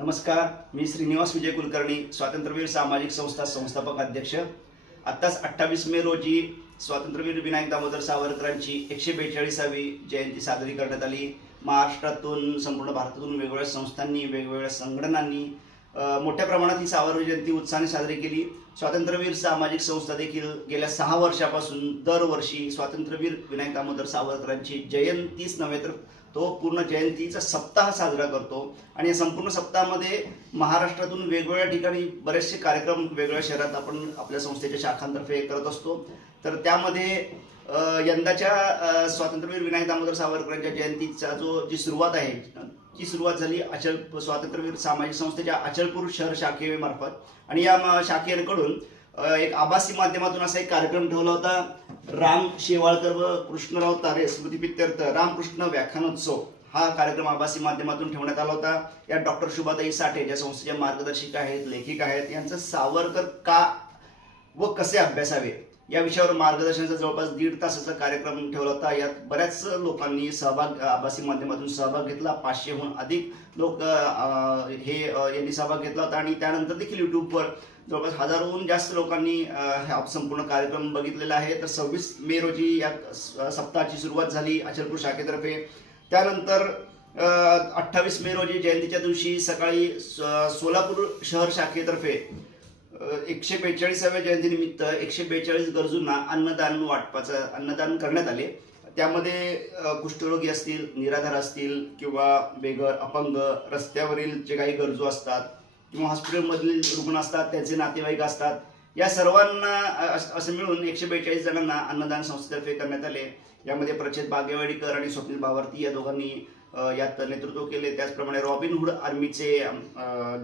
नमस्कार मी श्रीनिवास विजय कुलकर्णी स्वातंत्र्यवीर सामाजिक संस्था संस्थापक अध्यक्ष. आत्ताच अठ्ठावीस मे रोजी स्वातंत्र्यवीर विनायक दामोदर सावरकरांची एकशे बेचाळीसावी जयंती साजरी करण्यात आली. महाराष्ट्रातून संपूर्ण भारतातून वेगवेगळ्या संस्थांनी वेगवेगळ्या संघटनांनी मोठ्या प्रमाणात ही सावरकर जयंती उत्साहाने साजरी केली. स्वातंत्र्यवीर सामाजिक संस्था देखील गेल्या सहा वर्षापासून दरवर्षी स्वातंत्र्यवीर विनायक दामोदर सावरकरांची जयंतीच नव्हे तर तो पूर्ण जयंतीचा सप्ताह साजरा करतो. आणि या संपूर्ण सप्ताहामध्ये महाराष्ट्रातून वेगवेगळ्या ठिकाणी बरेचसे कार्यक्रम वेगवेगळ्या शहरात आपण आपल्या संस्थेच्या शाखांतर्फे करत असतो. तर त्यामध्ये यंदाच्या स्वातंत्र्यवीर विनायक दामोदर सावरकरांच्या जयंतीचा जो जी सुरुवात आहे ती सुरुवात झाली अचल स्वातंत्र्यवीर सामाजिक संस्थेच्या अचलपूर शहर शाखेमार्फत. आणि या शाखेकडून एक आभासी माध्यमातून असा एक कार्यक्रम ठेवला होता. राम शेवाळकर व कृष्णराव तारे स्मृतिपित्यर्थ रामकृष्ण व्याख्यानोत्सव हा कार्यक्रम आभासी माध्यमातून ठेवण्यात आला होता. या डॉक्टर शुभाताई साठे ज्या संस्थेच्या मार्गदर्शिका आहेत लेखिका आहेत यांचं सावरकर का व कसे अभ्यासावे? या विषयावर मार्गदर्शनाचा जवळपास दीड तासाचा कार्यक्रम ठेवला होता. यात बऱ्याच लोकांनी सहभाग आभासी माध्यमातून सहभाग घेतला. पाचशेहून अधिक लोक हे यांनी सहभाग घेतला होता. आणि त्यानंतर देखील युट्यूबवर जवळपास हजारोहून जास्त लोकांनी हा संपूर्ण कार्यक्रम बघितलेला आहे. तर सव्वीस मे रोजी या सप्ताहाची सुरुवात झाली अचलपूर शाखेतर्फे. त्यानंतर अठ्ठावीस मे रोजी जयंतीच्या दिवशी सकाळी सोलापूर शहर शाखेतर्फे एकशे बेचाळीसाव्या जयंतीनिमित्त एकशे बेचाळीस गरजूंना अन्नदान वाटपाचं अन्नदान करण्यात आले. त्यामध्ये कुष्ठरोगी असतील निराधार असतील किंवा बेघर अपंग रस्त्यावरील जे काही गरजू असतात किंवा हॉस्पिटलमधील रुग्ण असतात त्यांचे नातेवाईक असतात या सर्वांना असं मिळून एकशे बेचाळीस जणांना अन्नदान संस्थेतर्फे करण्यात आले. यामध्ये प्रचेत बागेवाडीकर आणि स्वप्नील भावार्थी या दोघांनी यात नेतृत्व केले. त्याचप्रमाणे रॉबिनहूड आर्मीचे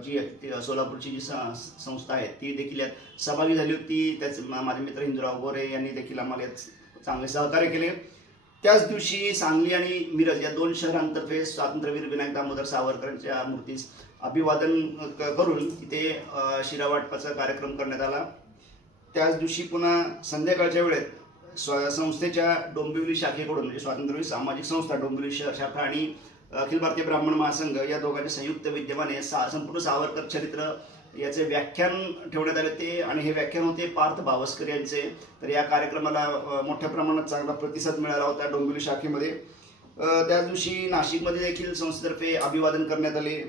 जी ती सोलापूरची जी संस्था आहे ती देखील यात सहभागी झाली होती. त्याच माझे मित्र हिंदुराव गोरे यांनी देखील आम्हाला यात चांगले सहकार्य केले. त्याच दिवशी सांगली आणि मिरज या दोन शहरांतर्फे स्वातंत्र्यवीर विनायक दामोदर सावरकरांच्या मूर्तीस अभिवादन क- करून तिथे शिरावाटपाचा कार्यक्रम करण्यात आला. त्याच दिवशी पुन्हा संध्याकाळच्या वेळेत स्व संस्थेच्या डोंबिवली शाखेकडून म्हणजे स्वातंत्र्यवीर सामाजिक संस्था डोंबिवली शहर शाखा आणि अखिल भारतीय ब्राह्मण महासंघ या दोघांच्या संयुक्त विद्यमाने सा संपूर्ण सावरकर चरित्र याचे व्याख्यान ठेवण्यात आले ते आणि हे व्याख्यान होते पार्थ भावस्कर यांचे. तर या कार्यक्रमाला मोठ्या प्रमाणात चांगला प्रतिसाद मिळाला होता डोंबिवली शाखेमध्ये. त्या त्याच दिवशी नाशिकमध्ये देखील संस्थेतर्फे अभिवादन करण्यात आले.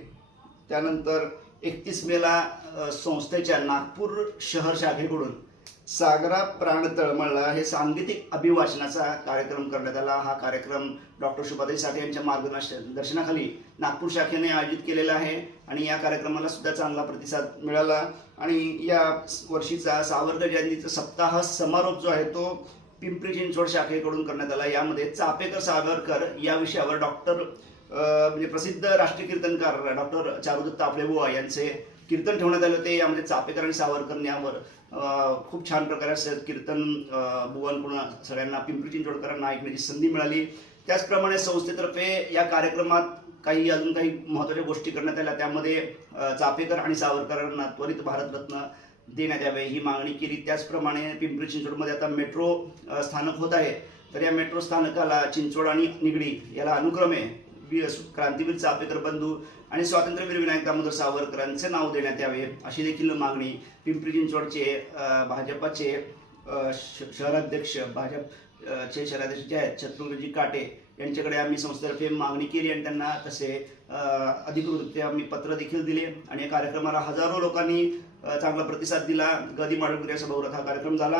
त्यानंतर एकतीस मेला संस्थेच्या नागपूर शहर शाखेकडून सागरा प्राण तळमळला हे सांगीतिक अभिवाचनाचा कार्यक्रम करण्यात आला. हा कार्यक्रम डॉक्टर शुभाताई साठे यांच्या मार्गदर्शन दर्शनाखाली नागपूर शाखेने आयोजित केलेला आहे आणि या कार्यक्रमाला सुद्धा चांगला प्रतिसाद मिळाला. आणि या वर्षीचा सावरकर जयंतीचा सप्ताह समारोप जो आहे तो पिंपरी चिंचवड शाखेकडून करण्यात आला. यामध्ये चापेकर सागरकर या विषयावर डॉक्टर म्हणजे प्रसिद्ध राष्ट्रीय कीर्तनकार डॉक्टर चारुदत्त आपलेबुवा यांचे कीर्तन ठेवण्यात आले होते. यामध्ये चापेकर आणि सावरकर यावर खूप छान प्रकारे असं कीर्तन अ, सगळ्यांना पिंपरी चिंचवडकरांना ऐकण्याची संधी मिळाली. त्याचप्रमाणे संस्थेतर्फे या कार्यक्रमात काही अजून काही महत्त्वाच्या गोष्टी करण्यात आल्या. त्यामध्ये चापेकर आणि सावरकरांना त्वरित भारतरत्न देण्यात यावे ही मागणी केली. त्याचप्रमाणे पिंपरी चिंचवडमध्ये आता मेट्रो स्थानक होत आहे. तर या मेट्रो स्थानकाला चिंचवड आणि निगडी याला अनुक्रमे वीर क्रांतीवीर चापेकर बंधू आणि स्वातंत्र्यवीर विनायक दामोदर सावरकरांचे नाव देण्यात यावे अशी देखील मागणी पिंपरी चिंचवडचे भाजपाचे श- शहराध्यक्ष भाजप चे शहराध्यक्ष जे आहेत शत्रुघ्नजी काटे यांच्याकडे आम्ही संस्थेतर्फे मागणी केली आणि त्यांना तसे अधिकृतरित्या आम्ही पत्र देखील दिले आणि या कार्यक्रमाला हजारो लोकांनी चांगला प्रतिसाद दिला. गदी माडुगिरी सभागृहात हा कार्यक्रम झाला.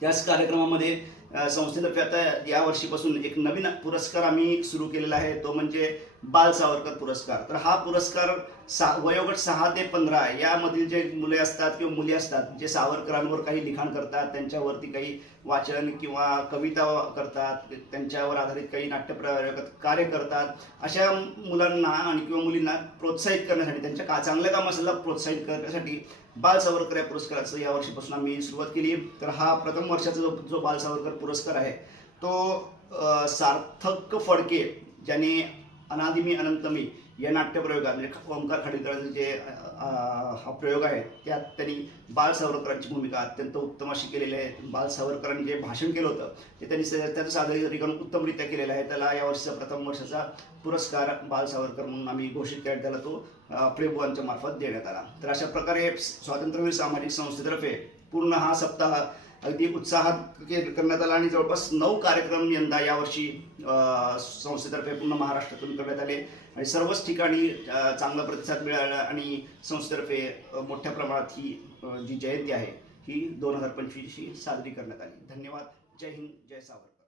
त्याच कार्यक्रमामध्ये संस्थेतर्फे आता या वर्षीपासून एक नवीन पुरस्कार आम्ही सुरू केलेला आहे. तो म्हणजे बाल सावरकर पुरस्कार. तर हा पुरस्कार सा वयोगट सहा ते पंधरा यामधील जे मुले असतात किंवा मुली असतात जे सावरकरांवर काही लिखाण करतात त्यांच्यावरती काही वाचन किंवा कविता करतात त्यांच्यावर आधारित काही नाट्यप्रयोग कार्य करतात अशा मुलांना आणि किंवा मुलींना प्रोत्साहित करण्यासाठी त्यांच्या का चांगल्या कामाला प्रोत्साहित करण्यासाठी बाल सावरकर या पुरस्काराचं या वर्षीपासून आम्ही सुरुवात केली तर हा प्रथम वर्षाचा जो जो बाल सावरकर पुरस्कार आहे तो सार्थक फडके ज्याने अनादिमी अनंतमी या नाट्यप्रयोगात म्हणजे ओंकार खाडीलकरांचे जे हा प्रयोग आहे त्यात त्यांनी बाल सावरकरांची भूमिका अत्यंत उत्तम अशी केलेली आहे. बाल सावरकरांनी जे भाषण केलं होतं ते त्यांनी त्याचं सादरीकरण उत्तमरित्या केलेलं आहे. त्याला या वर्षीचा प्रथम वर्षाचा पुरस्कार बाल सावरकर म्हणून आम्ही घोषित केला त्याला तो अ, मार्फत देण्यात आला. तर अशा प्रकारे स्वातंत्र्यवीर सामाजिक संस्थेतर्फे पूर्ण हा सप्ताह अगदी उत्साहात करण्यात आला आणि जवळपास नऊ कार्यक्रम यंदा यावर्षी संस्थेतर्फे पूर्ण महाराष्ट्रातून करण्यात आले. आणि सर्वच ठिकाणी चांगला प्रतिसाद मिळाला आणि संस्थेतर्फे मोठ्या प्रमाणात ही जी जयंती आहे ही दोन हजार पंचवीसशी साजरी करण्यात आली. धन्यवाद. जय हिंद. जय सावरकर.